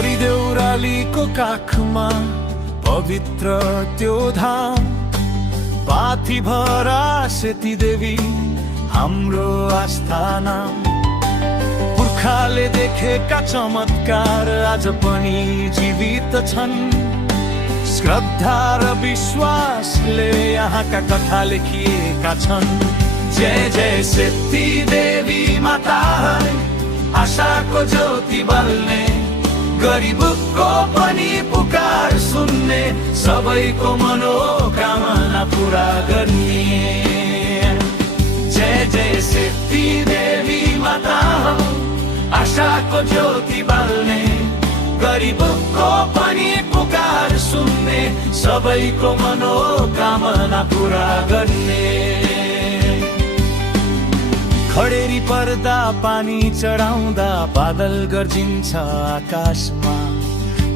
गरी देउरालीको काखमा पवित्र त्यो धाम, पाथी भरा सेती देवी हाम्रो आस्था नाम। पुर्खाले देखेका चमत्कार आज पनि जीवित छन्, श्रद्धा र विश्वासले यहाँका कथा लेखिएका छन्। जय जय सेती देवी माता, आशाको ज्योति बल्ने, गरिबको पनि पुकार सुन्ने, सबैको मनोकामना पुरा गर्ने। जय जय सेती देवी माता, आशाको ज्योति बल्ने, गरिबको पनि पुकार सुन्ने, सबैको मनोकामना पुरा गर्ने। खडेरी पर्दा पानी चढाउँदा बादल गर्जिन्छ आकाशमा,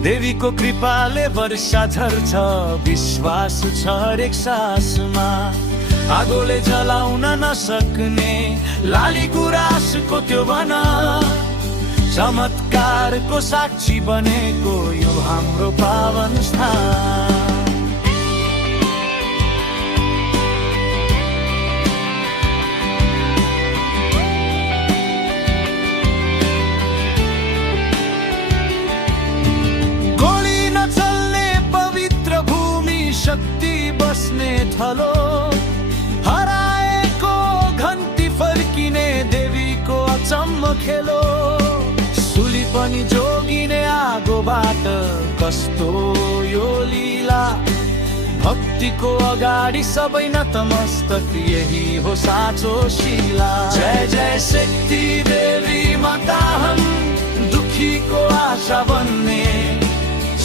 देवीको कृपाले वर्षा झर्छ, विश्वास छ हरेक सासमा। आगोले जलाउन नसक्ने लाली गुराँसको त्यो बना, चमत्कारको साक्षी बनेको यो हाम्रो पावन स्थान। गोली नचल्ने पवित्र भूमि, शक्ति बस्ने थलो, हराएको घन्टी फर्किने देवीको अचम्म खेलो। सुली पनि जोगिने आगोबाट, कस्तो यो लीला, भक्तिको अगाडि सबै नतमस्तक, यही हो साँचो शिला। जय जय शक्ति देवी माता, हम दुखीको आशा बन्ने,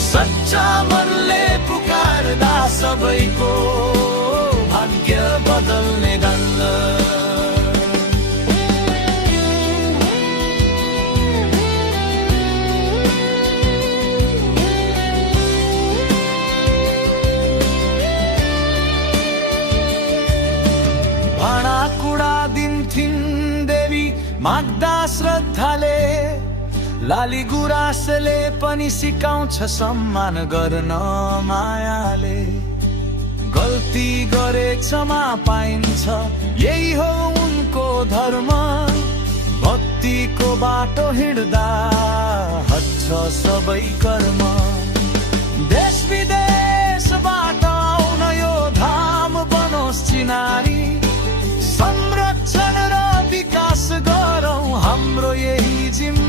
सच्चा मनले पुकार्दा सबैको भाग्य बदल्ने गल्ल। भाँडाकुँडा दिन्थिन् देवी माग्दा श्रद्धाले, लाली गुराँसले पनि सिकाउँछ सम्मान गर्न मायाले। गल्ती गरे क्षमा पाइन्छ, यही हो उनको धर्म, भक्तिको बाटो हिँड्दा हट्छ सबै कर्म। देश विदेशबाट आउन यो धाम बनोस् चिनारी, संरक्षण र विकास गरौँ हाम्रो यही जिम्मेवारी।